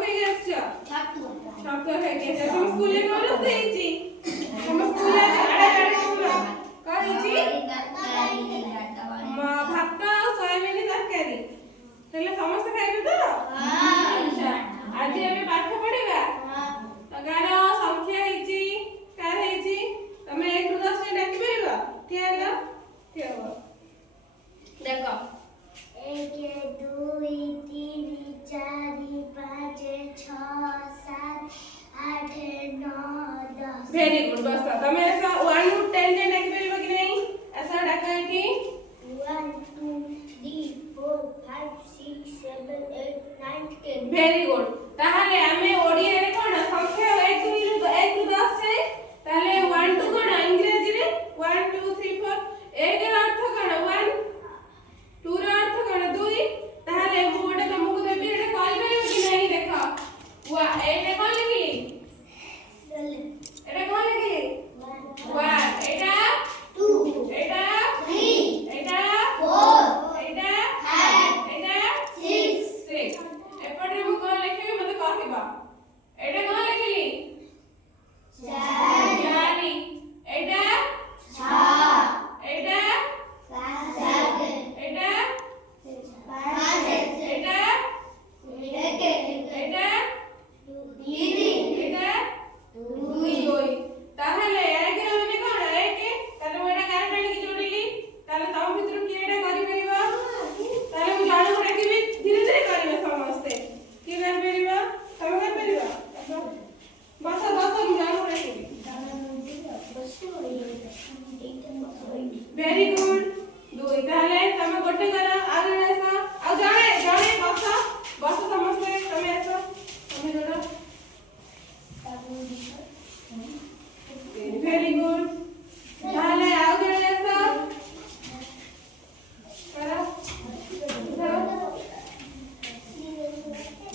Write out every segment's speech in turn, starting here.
ଖାଇକି ଆସିଛ? ଛତୁଆ ଖାଇକି ଆସିଛ। ତମ ସ୍କୁଲରେ କଣ ରୋଷେଇ ହେଇଛି? ତମ ସ୍କୁଲରେ ଆଡେ ଶୁଣ କଣ ହେଇଛି? ଭାତ ଆଉ ସୋୟାବିନ ତରକାରୀ। ତାହେଲେ ସମସ୍ତେ ଖାଇବେ ତ? ଆଚ୍ଛା ଆଜି ଆମେ ପାଠ ପଢିବା। ଗାର ସଂଖ୍ୟା ହେଇଛି କାର ହେଇଛି ତମେ 1 ରୁ 10 ଯାଏଁ ଡାକି ପାରିବ? ଠିଆ ହେଲ ଠିଆ ହୁଅ ଦେଖ 1 2 3 4 5 6 7 8 9 10 भेरी गुड बस तमे ऐसा 1 टू 10 जाएं डाकी परिबो कि नहीं ऐसा डाका है कि 1 2 3 4 5 6 7 8 9 10 भेरी गुड ताहले हमें ओडिया रे कोन संख्या 1 ରୁ 10 जाए ताहले 1 टू कोन इंग्लिश रे 1 2 3 4 1 ର अर्थ कोन 1 2 ର अर्थ कोन 2 ताहले मु गोटे तुमको देबी एटा कॉल करियो कि नहीं देखो वा एटा कोन लिखली एटा कोन लिखली 1 एटा 2 एटा 3 एटा 4 एटा 5 एटा 6 एपटे मु कोन लिखबी मते कहबा एटा कोन लिखली 4 चारि एटा 6 एटा 7 एटा 5 एटा एटा एटा दुई ताहले एक रे कोन एक ताले मोडा कार काढी की जोडली ताले तम भितर की एटा करि परिबा ताले मु जाणु को डाकिबी धीरे धीरे करिवे समस्ते की कर परिबा तमे कर परिबा बस मु जाणु को डाकिबी वेरी गुड दुई ताहले तमे गोटे करा आगे ऐसा आ जाने जाने बस समस्ते तमे ऐसा तमे जोडो वेरी गुड ताहले आ गए ऐसा करा करो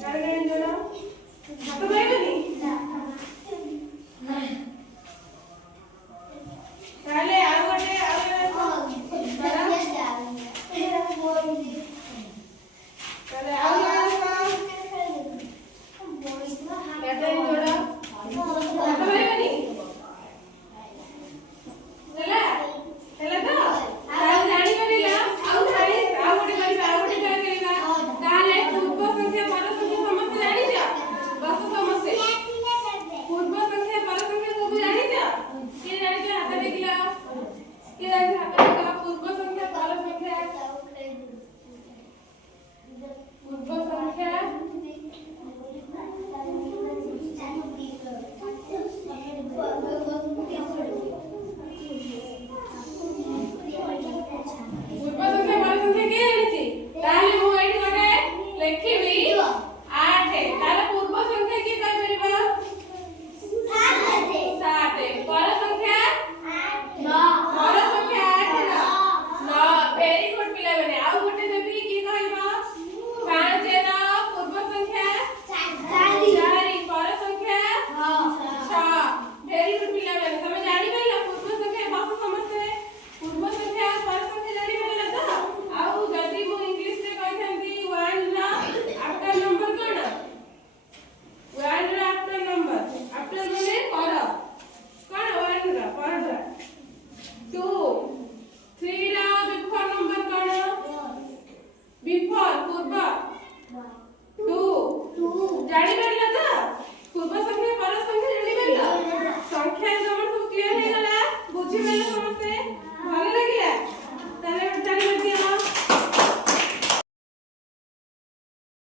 गाड़ी जोड़ो हाथ बैठो ताहले आ गए ऐसा करा ताहले आ गए ऐसा गाड़ी जोड़ो हाथ बैठो चला चला तो ताहले जानी परिला आउ थारे आउ गोटे करिबा आउ गोटे करिबा ताहले पूर्व संख्या पर संख्या समस्त जानि जा बस समस्त पूर्व संख्या पर संख्या सब जानि जा के जानि जा हाथ देखिला के जानि हाथ देखिला पूर्व संख्या पर संख्या पूर्व संख्या पूर्व संख्या पर संख्या के जानिछि ताहले मु एठी गोटे लिखिबी 8 ताहले पूर्व संख्या की कहि परिबा 7 पर संख्या 9 पर संख्या 8 9 वेरी गुड पिला बने आउ गोटे देबी की कहबा 5 ର पूर्व संख्या 4 पर संख्या 6 वेरी गुड पिला बने तमे जानि परिला पूर्व संख्या बस समझते पूर्व संख्या पर संख्या जानि परिला तो आउ जदी मु इंग्लिश रे कहथंती 1 रा आफ्टर नंबर कोन 1 रा आफ्टर नंबर आफ्टर माने पर कोन 1 रा पर 2 3 रा बिफोर नंबर कोन बिफोर पूर्व 2 जानि परिला तो पूर्व संख्या पर संख्या